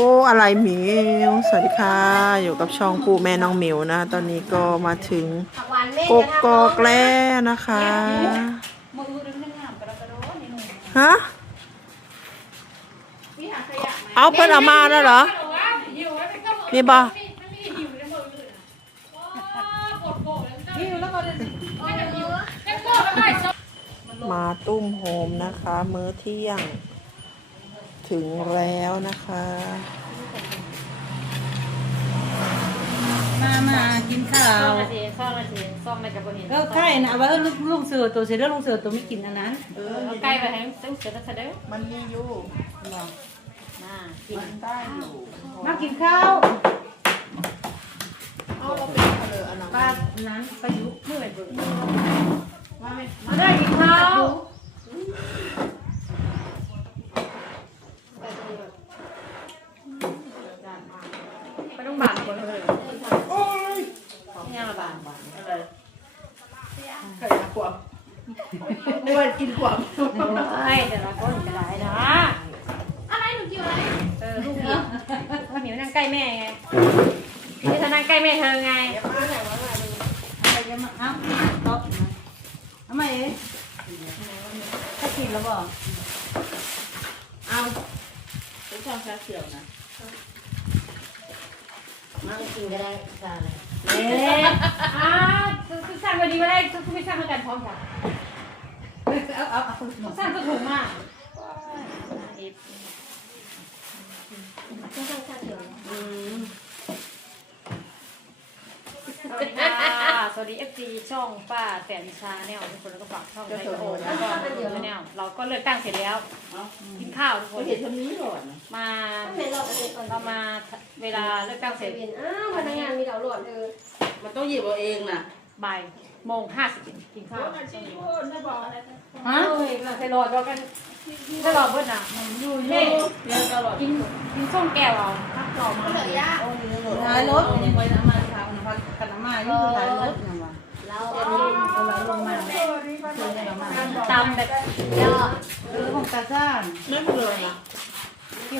อ้อะไรหมิวสวัสดีค่ะ อยู่กับช่องปู่แม่น้องหมิวนะ ตอนนี้ก็มาถึงกกกอกแล้วนะคะ ฮะพี่หาขยะไหมเอาเพิ่นเอามาแล้วเหรอ นี่บ่หิวแล้วก็เลยมาตุ้มโฮมนะคะ มื้อเที่ยง ถึงแล้วนะคะ มามากินข้าซ่อวมนาทีซ่อมนาทีซ่อมไปกับบ่เห็นก็ไข่นะเอาไว้ลูกลูกเสือตัวเสือเด้อลูกเสือตัวไม่กินอันนั้นเอาใกล้ไปให้เสือเสือเสือเด้อมันมีอยู่มากินได้อยู่มากินข้าวเอาเราเป็นเอออันนั้นป้านั้นประยุกต์เมื่อไหร่เบิกมาได้กินข้าวไปต้องบานคนเลยนี่ละบานบานอะไร ไก่ขวบไม่ว่ากินขวบ เฮ้ยเดี๋ยวเราก็หนกันได้นะอะไรหนูกินอะไรเออลูกหมิวหมิวนั่งใกล้แม่ไงนี่เธอนั่งใกล้แม่เธอไงอะไรกันมาเอ้าโต๊ะทำไมเอ๊ะถ้ากินแล้วบอกเอาเป็นชองชาเขียวนะมากินก็ได้จาเลยเอ๊ะอ่าทุกสร้างวันนี้ไม่ได้ทุกไม่สร้างมือนกันพร้อมกัน เอาเอาเอาทุกสร้างก็ถูกมากต้องทำชาเขียวสวัสดีค่ะสวัสดีเอฟซีช่องป้าแสนชาแนลทุกคนแล้วก็ฝากช่องไทยโอแล้วก็เดี๋ยวแนลเราก็เลิกตั้งเสร็จแล้วกินข้าวทุกคนเห็นทำนี้ก่อนมาถ้าเป็นเราเป็นก่อนเรามาเวลาเลิกตั้งเสเซร็จเว่นอ้าวพนักงานมีดาวหลอดเออมันต้องหยิบเอาเองน่ะ บ่ายโมงห้าสิบกินข้าวฮะเฮ้ยเราใส่หลอดเรากันใส่หลอดเพื่อนอะอยู่เย่กินกินส้มแก้วเราพักต่อมาก็เหลือยาท้ายรถยังไว้น้ำมันเท้านะพักกันน้ำมันนี่คือท้ายรถนะวะเราเอาไว้ลงมาคือในน้ำมันตำแบบยอเออของตาซ่านไม่เปลือยนะ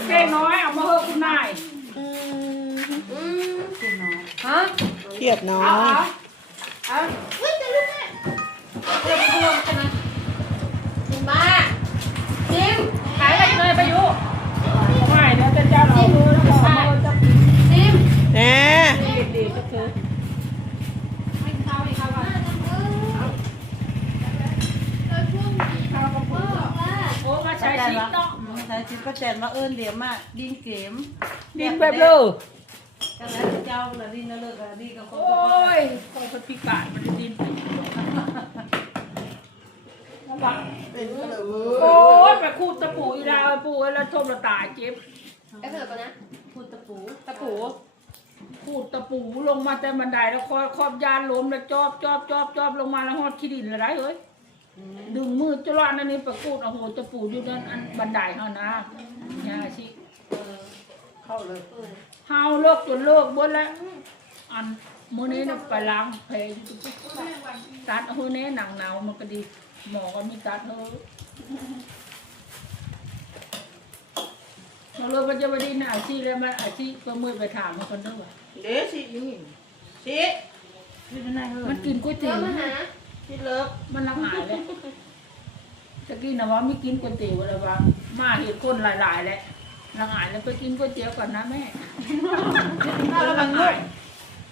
เก่งน้อยเอามาเฮอะคุณนายอืมอืมกินน้อยฮะเครียดน้อ เอาเอาวิ่งจะลุกแม่เรื่องพวงใช่ไหมกินบ้าจิมขายอะไรเลยไปอยู่ไม่เดี๋ยวจะเจ้าเรามือแล้วก็เอามือจะจิมแน่ดีๆก็คือไม่เข้าไม่เข้าก่อนโอ้มาใช้ชีวิตเนาะใช้ชิปก็แจนมาเอิญเหลี่ยมมากดินเข็มดินแบบเลย กันแล้วเจ้าละดินละเลิกละดินกับคนโอ้ยต้องคนพิการมันดินระวังเป็นก็เลยมือโอ้ยไปคูดตะปูอีดาวปูแล้วทมละตายเจ็บไอ้เผือกก่อนนะพูดตะปูตะปูคูดตะปูลงมาแต่บันไดแล้วคอยขอบยานล้มแล้วจอบจอบจอบจอบลงมาแล้วหอดขี้ดินเลยได้เอ้ยดึงมือจุลานอันนี้ไปคูดโอ้โหตะปูอยู่นั่นอันบันไดเฮานะยาชิเข้าเลย เฮาเลิกจนเลิกบดแล้ว อันมื้อนี้นะไปล้างเพลงตัดเอาหื้อแน่หนังหนาวมันก็ดี หมอก็มีตัดเฮอเราเลยมันจะไปดีหน้าอาชีพแล้วมันอาชีพก็มือไปถามมันคนเด้ว่าเด้สินี่สิที่นั่นเฮ้มันกินก๋วยเดี๋เตี๋ยวมาหาที่เลิฟมันละหายเลยจะกินนะว่าไม่กินก๋วยเตี๋ยวอะไรวะมาเห็นคนหลายๆแหละ ละหายแล้วไปกินก๋วยเตี๋ยวก่อนนะแม่ละหาย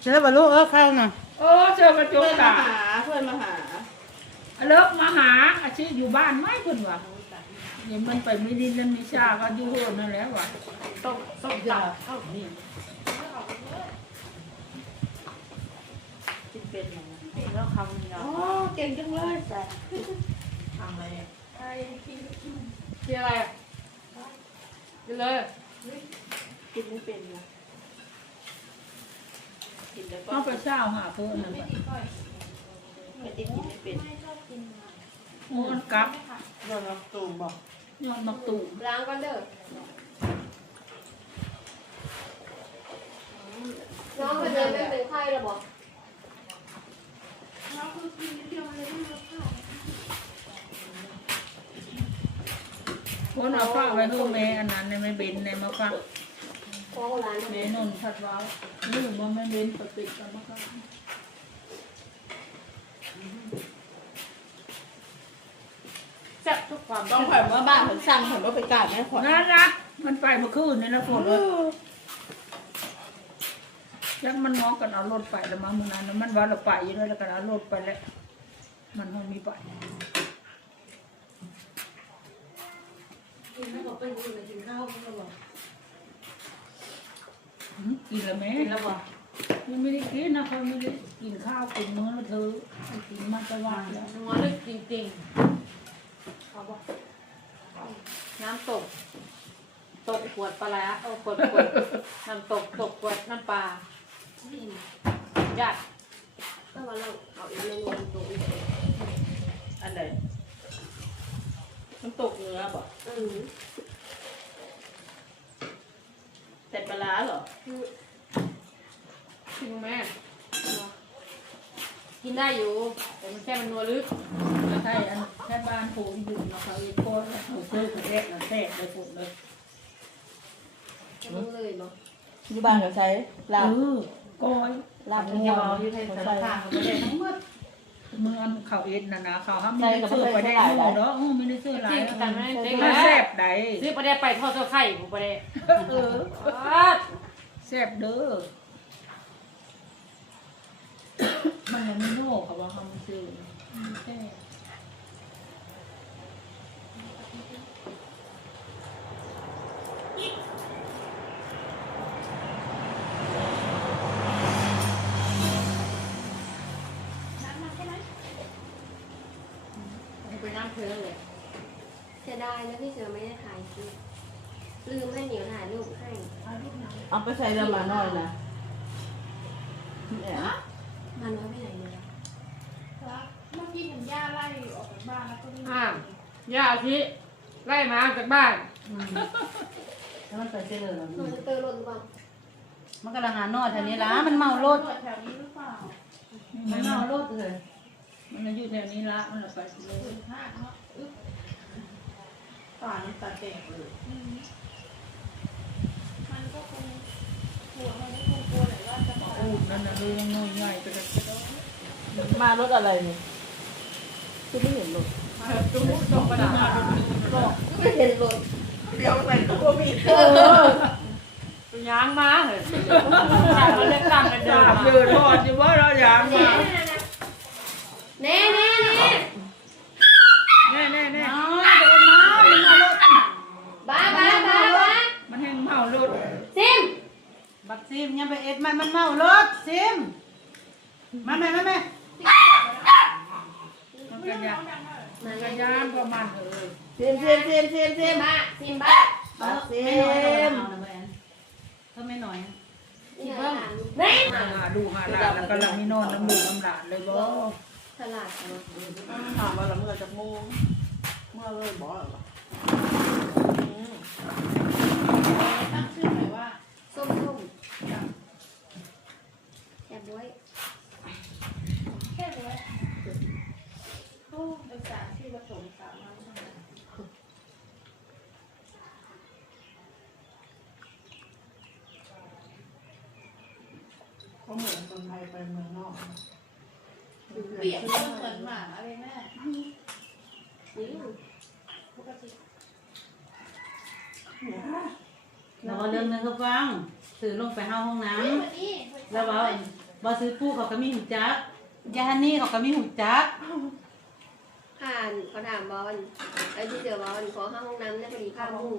เชื่อป่ะลูกเออเข้าน่ะโอ้เจอกระจเพื่กอนมาตาหาเพื่อนมาหาเลิกมาหาอาชีพอยู่บ้านไม่เพิ่นว่ะเดี๋ยวมันไปไม่ดินแล้วมีชาก็อยู่โหดนั่นแหละว่ะต้มต้มตับเข้านี่กินเป็นอย่างนั้นแล้วคำเนาะอ๋อเก่งจังเลยทำอะไรคืออะไร กินเลยกินไม่เป็นนะกินแล้วก็เอาไปเช้าหาเพิ่นนั่นว่ะไม่ได้กินไม่เป็นโอ้มันกลับเราเราตูมบอกยอดมักตู่ล้างก่อนเด้อน้องเป็นยังไม่เป็นไข้หรอบอกคนเอาฝากไว้เพิ่มแม่อันนั้นในไม่เบนในมาฝากเพราะร้านแม่นนทัดว้าวลืมว่าแม่เล่นปฏิกรรมการแซ่บทุกความต้องผ่านเมื่อบ้านผมสั่งผมว่าไปกราบแม่ขวัญนั่นนะมันไปเมื่อคืนนี่นะฝนเลยยักมันน้องกันเอารถไปแล้วมาเมื่อนั้นมันว่าเราไปอยู่ด้วยแล้วกันเอารถไปแล้วมันคงมีไป กินแล้วบอกไปกินไปกินข้าวแล้วบอกหืมกินแล้วแม่กินแล้วบอกยังไม่ได้กินนะเขาไม่ได้กินข้าวกินมื้อละเธอไปกินมาตะวันแล้วนัวลึกจริงๆเขาบอกน้ำตก ตกขวดปลาร้าเอาขวดขวดน้ำตกตกขวดน้ำปลาจัดก็ว่าเราเอาอีกเมนูตรงนี้อันไหน มันตกเนื้อบอกอืมแต่ปลาร้าเหรอกินไหมกินได้อยู่ แต่มันแค่มันนัวลึกใช่อันแค่บ้านโผล่อยู่นะเขาเองก็เขาเคยเขาแรกนะแทรกเลยฝนเลยจะต้องเลยเนาะอยู่บ้านเขาใช้ลาบเออก้อยลาบงัวอยู่ในสารคามเขาไม่ได้ทั้งหมดเมืองเขาเอ็ดนะนะเขาห้ามไม่ได้ซื้อไปได้หมูเนาะเออไม่ได้ซื้อหลายจริงแต่ไม่ได้เจ๊งมันนะแซ่บใดซื้อประเดี๋ยวไปทอดเจ้าไข่ผมประเดี๋ยวเอออ้าวแซ่บเด้อมันยังไม่โน่เขาว่าเขาไม่ซื้อมันแซ่บ ไปน้ำเพลินเลยเสียดายนะพี่เสือไม่ได้ถ่ายคลิปลืมให้เหนียวถ่ายรูปให้เอาไปใส่เรือมาหน่อยนะเนี่ยมาน้อยไปไหนเนี่ยเมื่อกี้เห็นย่าไล่ออกจากบ้านแล้วก็วิ่งอ่าย่าอาทิไล่หมาจากบ้านแล้วมันไปเจริญมันจะเตอร์รถหรือเปล่ามันกำลังหานอดแถวนี้ละมันเมารถแถวนี้หรือเปล่ามันเมารถเลย มันอยู่แถวนี้ละมันละไปเลยพลาดเนาะอึ๊บตาน้ำตาแตกเลยมันก็คงหัวมันก็คงกลัวแหละว่าจะบอกโอ้นั่นน่ะเลยยังน้อยใหญ่ไปเลยมารถอะไรนี่คือไม่เห็นรถจุ๊บจงกระดาษไม่เห็นรถเดี๋ยวไหนตัวมียางมาเหรอเขาเรียกตามกันเดิจานบมาเดือดร้อนอยู่ว่าเราอยากแน่มา แน่แน่แน่แน่แน่แน่น้อยเดินมามันมารถบ้าบ้าบ้าบ้ามันแห้งเมารถซิมบักซิมยังไปเอ็ดมันมันเมารถซิมมาแม่มาแม่มันกันยานมันเลยยานประมาณเออซิมซิมซิมซิมซิซิมมบ้าซิมบ้าบักซิมถ้าไม่หน่อยนี่เพิ่มแน่ดูหาหลานแล้วก็หลังนี่นอนน้ำดูน้ำหลานเลยบ่ ฉลาดเนาะถามว่าละเมื่อจะโมงเมื่อเลยบอกเหรอตั้งชื่อหน่อยว่าส้มส้มแอบด้วยแค่ไว้โอ้ภาษาที่ผสมสามน้ำก็เหมือนคนไทยไปเมืองนอก เปรียบเทียบเหมือนหมาเลยแม่อืมปกติเราเรื่องนึงเขาฟังซื้อลงไปเข้าห้องน้เฮ้ยวันนี้ำแล้วว่าบ่ซื้อปูเขาก็มีหูจักยาฮันนี่เขาก็มีหูจักผ่านเขาถามบอลไอ้ที่เจอบอลขอห้าห้องน้ำได้พอดีข้ามหมู่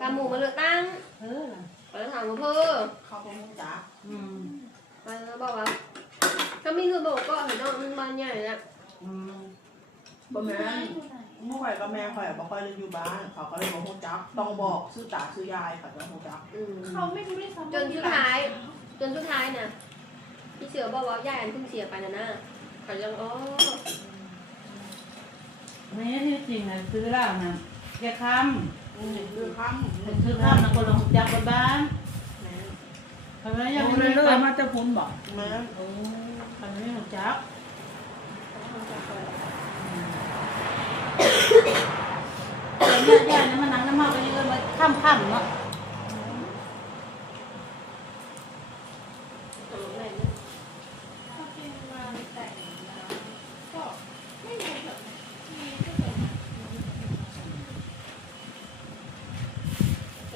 ข้ามหมู่มาเลือกตั้งเออเขาจะถามว่าเพื่อเขาก็มุ่งจ้าอืมมันบอกว่าก็ มีเงินบอกก็เห็นน้องมันบ้านใหญ่นะอืมบ่แม่นเมื่อไหร่ก็แม่ข่อยบ่ค่อยได้อยู่บ้าน เขาก็เลยบอกฮู้จัก ต้องบอกซื้อตาซื้อยายเขาจะฮู้จักอืมเขาไม่รู้ด้วยซ้ำจนสุดท้าย จนสุดท้ายนะพี่เสือบอกว่าย่าอันเพิ่งเสียไปนะนะเขายังอ๋อไม่ใช่ที่จริงนะซื้อแล้วนะแค่คอืมคือค่ำซื้อข้าวนะคนละหูจักคนบ้านทำไมยังโอ้ไม่เลยได้เลยก็มาจะพุ่นบอกำแม่โอ้ มันไม่หัวจักเนี่ยเนี่ยน้ำมันนังน้ำมักก็ยังมาข้ามข้ามเนาะ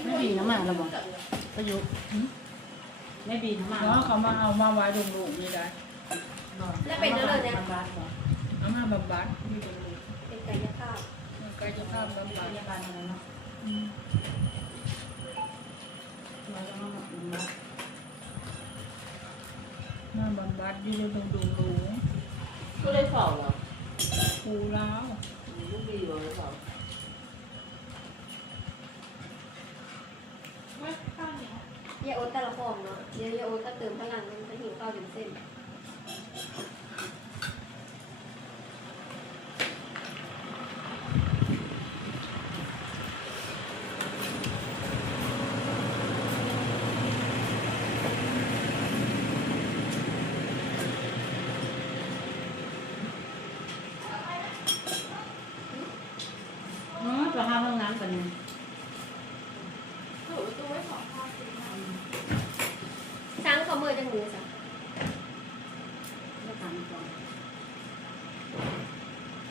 ไม่บีน้ำมันหรอบอกปรยุไม่บีน้ำมันเนาะเขามาเอามาไว้ดงลูกนี่ได้ แล้วเป็นอะไรเนี่ยบาทบอกเอามาบำบัดนี่ตรงลูกเป็นกายภาพกายภาพบำบัดพยาบาลอะไรเนาะอืมเราต้องมาอุ่นนะมาบำบัดอยู่ตรงดูลูกก็เลยเฝ้าเหรอครูแล้วลูกบีอยู่หรือเปล่าไม่ข้าวเหนียวยาโอ๊ตแต่ละฟองเนาะเดี๋ยวยาโอ๊ตก็เติมพลังมันจะหิวข้าวเป็นเส้น อ๋อจะห้าห้องน้ำกันนึง เปิดประตูไว้สองข้าวสิ ช้าง เขาเมื่อจังมือจ้ะไม่ทำก่อน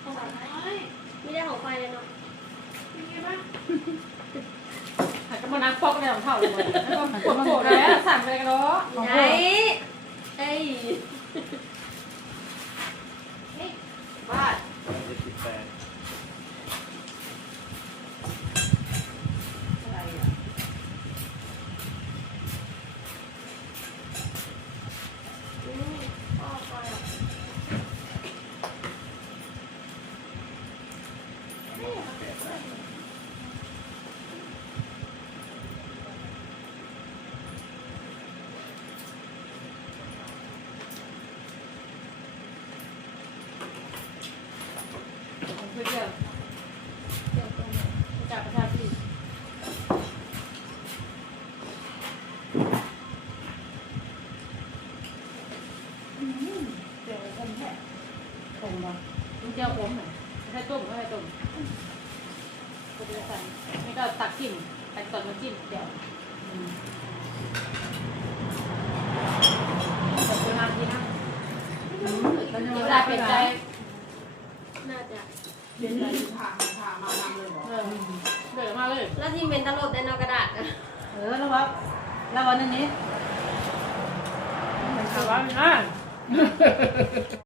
เอาแบบไหนไม่ได้ของไฟเลยเนาะเป็นไงบ้างหันกำลังนั่งปอกในของเท่าเลยแล้วก็ปวดโผล่แล้วสั่นไปกันเนาะไหนเอ้ย บ้า อะไรอะ อืมพ่อคอยอะ เพื่อเดียว เดี๋ยวตรงนี้ จากประชาชน เดี๋ยวคนแค่ตรงบ่ ลูกเจ้าผมไม่ใช่ต้มไม่ใช่ต้มก็จะใส่ไม่ก็ ตักจิ้มตักตอนมาจิ้มเดี๋ยวอืมขอบคุณมากทีนะตอนนี้เวเวลาลาเปเปลี่ลี่ยยนนใจใจน่าจะเย็นเลยผ่าผ่ามานำเลยบอกเออเดือดมากเลยแล้วที่เป็นตลบในนอกกระดาษอะเออแล้วว่าแล้ววันนี้ถามว่าอะ